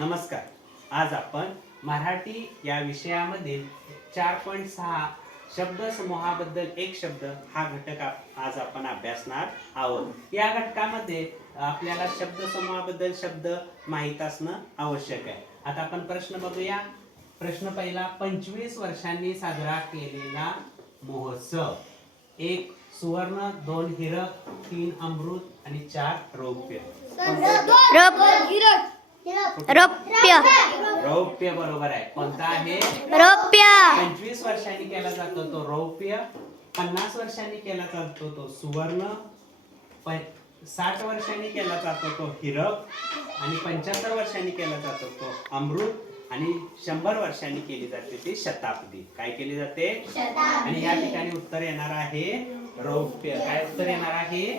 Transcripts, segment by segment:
नमस्कार. आज आपण मराठी या विषयामधील चार पॉईंट सहा शब्द समूहाबद्दल एक शब्द हा घटक आज आपण अभ्यासणार आहोत. या घटकामध्ये आपल्याला शब्द समूहाबद्दल शब्द माहीत असणं आवश्यक आहे. आता आपण प्रश्न बघूया. प्रश्न पहिला पंचवीस वर्षांनी साजरा केलेला महोत्सव. एक सुवर्ण दोन हिरक तीन अमृत आणि चार रौप्य. रौप्य. रौप्य. बरोबर आहे. कोणता आहे? रौप्य. पंचवीस वर्षांनी केला जातो तो रौप्य. पन्नास वर्षांनी केला जातो तो सुवर्ण. प- साठ वर्षांनी केला जातो तो हिरक आणि पंच्याहत्तर वर्षांनी केला जातो तो अमृत. आणि शंभर वर्षांनी केली जाते ती शताब्दी. काय केली जाते? आणि या ठिकाणी उत्तर येणार आहे रौप्य. काय उत्तर येणार आहे?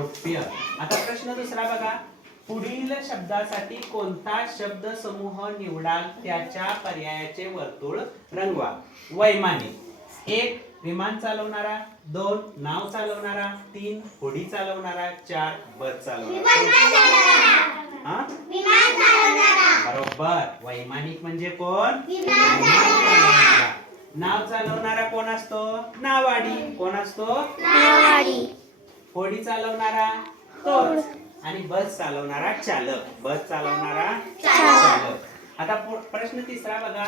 रौप्य. आता प्रश्न दुसरा बघा. पुढील शब्दासाठी कोणता शब्द समूह निवडाल त्याच्या पर्यायाचे वर्तुळ रंगवा. वैमानिक. एक विमान चालवणारा. दोन नाव चालवणारा. तीन होडी चालवणारा. चार बस चालवणारा. हा? बरोबर. वैमानिक म्हणजे कोण? चालवणारा. नाव चालवणारा कोण असतो? नावाडी. कोण असतो? होडी चालवणारा. तोच. आणि बस चालवणारा चालक. बस चालवणारा चालक. आता प्रश्न तिसरा बघा.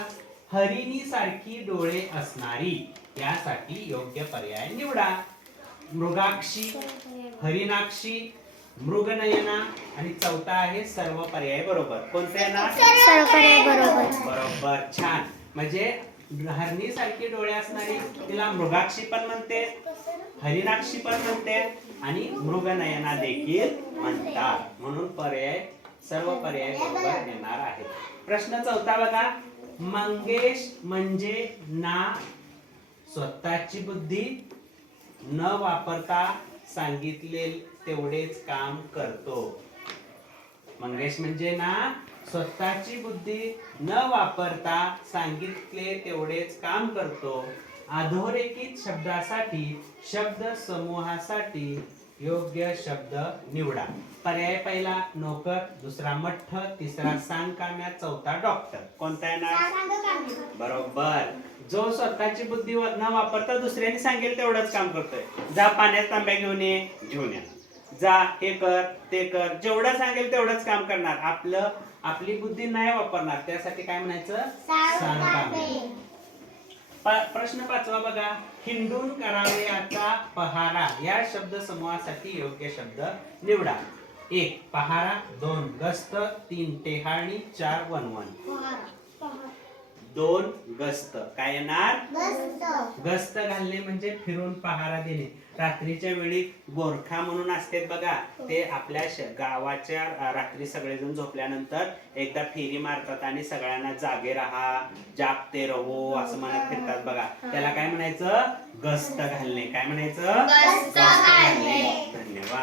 हरिणी सारखी डोळे असणारी यासाठी योग्य पर्याय निवडा. मृगाक्षी हरिणाक्षी मृगनयना आणि चौथा आहे सर्व पर्याय बरोबर. कोणते सर्व पर्याय बरोबर. बरोबर. छान. म्हणजे हरणी सारखी डोळे असणारी तिला मृगाक्षी पण म्हणते हरिणाक्षी पण म्हणते आणि मृगनयना देखील म्हणतात. म्हणून पर्याय सर्व पर्याय बरोबर येणार आहे प्रश्न चौथा बघा. मंगेश म्हणजे ना स्वतःची बुद्धी न वापरता सांगितले तेवढेच काम करतो. मंगेश म्हणजे ना स्वतःची बुद्धी न वापरता सांगितले तेवढेच काम करतो. अधोरेखित शब्दासाठी शब्द समूहासाठी योग्य शब्द निवडा. पर्याय पहिला नोकर. दुसरा मठ्ठ. तिसरा सांगकाम्या. चौथा डॉक्टर. कोणता येणार बरोबर. जो स्वतःची बुद्धी न वापरता दुसऱ्याने सांगेल तेवढंच काम करतोय. जा पाण्यात तांब्या घेऊन ये घेऊन ये. जा हे कर ते कर. जेवढं सांगेल तेवढंच काम करणार. आपलं आपली बुद्धी नाही वापरणार. त्यासाठी काय म्हणायचं? प्रश्न पाचवा बघा. हिंडून करावयाचा पहारा. या शब्द समूहासाठी योग्य शब्द निवडा. एक पहारा. दोन गस्त. तीन टेहाळणी. चार वनवन दोन गस्त. काय येणार? गस्त. घालणे म्हणजे फिरून पहारा देणे. रात्रीच्या वेळी गोरखा म्हणून असते बघा. ते आपल्या श- गावाच्या रात्री सगळेजण झोपल्यानंतर एकदा फेरी मारतात आणि सगळ्यांना जागे राहा जागते रहो असं म्हणत फिरतात बघा. त्याला काय म्हणायचं? गस्त घालणे. काय म्हणायचं. धन्यवाद.